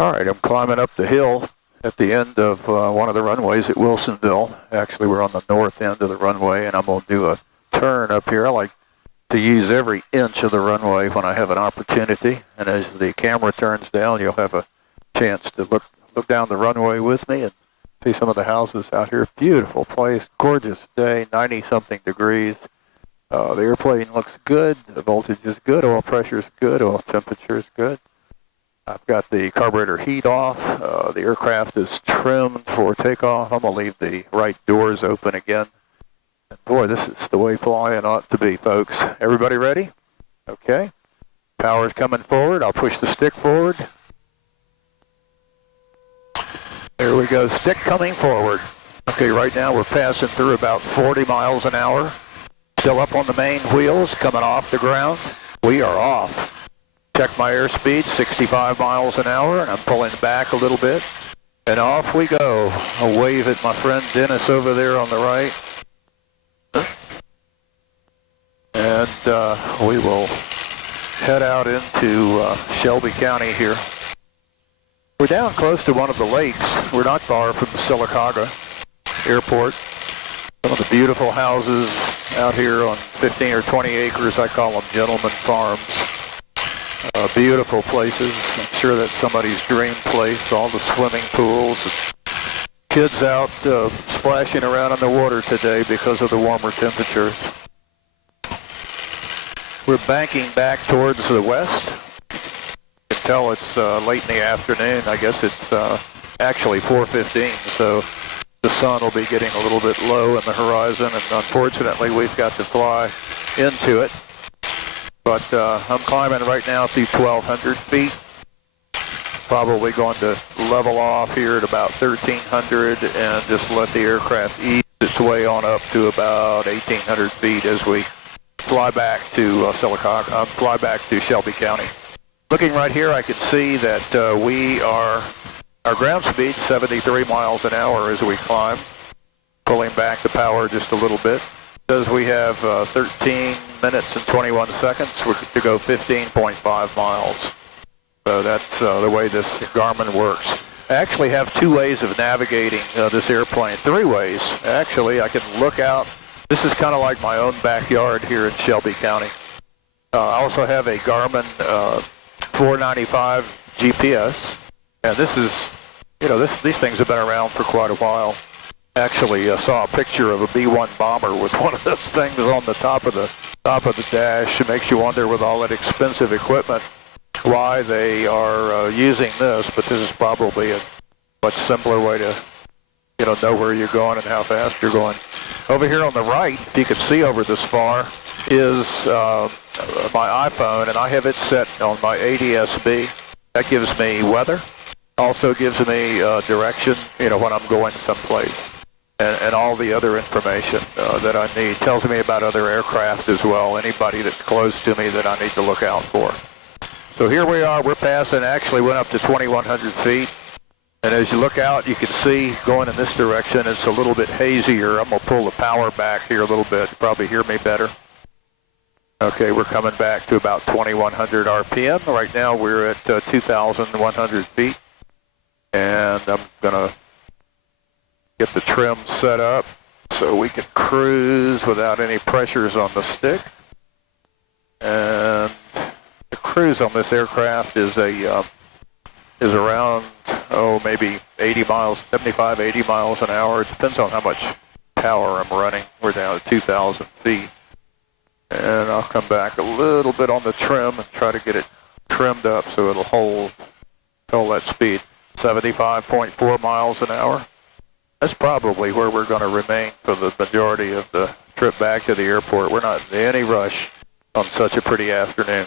All right, I'm climbing up the hill at the end of one of the runways at Wilsonville. Actually, we're on the north end of the runway, and I'm going to do a turn up here. I like to use every inch of the runway when I have an opportunity, and as the camera turns down, you'll have a chance to look down the runway with me and see some of the houses out here. Beautiful place, gorgeous day, 90-something degrees. The airplane looks good, the voltage is good, oil pressure is good, oil temperature is good. I've got the carburetor heat off. The aircraft is trimmed for takeoff. I'm going to leave the right doors open again. And boy, this is the way flying ought to be, folks. Everybody ready? Okay. Power's coming forward. I'll push the stick forward. There we go. Stick coming forward. Okay, right now we're passing through about 40 miles an hour. Still up on the main wheels, coming off the ground. We are off. Check my airspeed, 65 miles an hour, and I'm pulling back a little bit. And off we go. I'll wave at my friend Dennis over there on the right. And we will head out into Shelby County here. We're down close to one of the lakes. We're not far from the Sylacauga Airport. Some of the beautiful houses out here on 15 or 20 acres. I call them gentleman farms. Beautiful places. I'm sure that's somebody's dream place. All the swimming pools. Kids out splashing around in the water today because of the warmer temperatures. We're banking back towards the west. You can tell it's late in the afternoon. I guess it's actually 4:15, so the sun will be getting a little bit low in the horizon, and unfortunately we've got to fly into it. But I'm climbing right now through 1,200 feet. Probably going to level off here at about 1,300 and just let the aircraft ease its way on up to about 1,800 feet as we fly back to fly back to Shelby County. Looking right here, I can see that our ground speed 73 miles an hour as we climb, pulling back the power just a little bit. Says we have 13 minutes and 21 seconds. We're to go 15.5 miles. So that's the way this Garmin works. I actually have two ways of navigating this airplane, three ways. Actually, I can look out. This is kind of like my own backyard here in Shelby County. I also have a Garmin 495 GPS, and this is, these things have been around for quite a while. Actually, saw a picture of a B-1 bomber with one of those things on the top of the dash. It makes you wonder, with all that expensive equipment, why they are using this. But this is probably a much simpler way to, know where you're going and how fast you're going. Over here on the right, if you can see over this far, is my iPhone, and I have it set on my ADS-B. That gives me weather. Also gives me direction, when I'm going someplace. And all the other information that I need. Tells me about other aircraft as well, anybody that's close to me that I need to look out for. So here we are, we're passing, actually went up to 2,100 feet. And as you look out, you can see going in this direction, it's a little bit hazier. I'm going to pull the power back here a little bit. You probably hear me better. Okay, we're coming back to about 2,100 RPM. Right now we're at 2,100 feet. And I'm going to get the trim set up so we can cruise without any pressures on the stick. And the cruise on this aircraft is around, maybe 80 miles, 75, 80 miles an hour. It depends on how much power I'm running. We're down at 2,000 feet. And I'll come back a little bit on the trim and try to get it trimmed up so it'll hold that speed. 75.4 miles an hour. That's probably where we're going to remain for the majority of the trip back to the airport. We're not in any rush on such a pretty afternoon.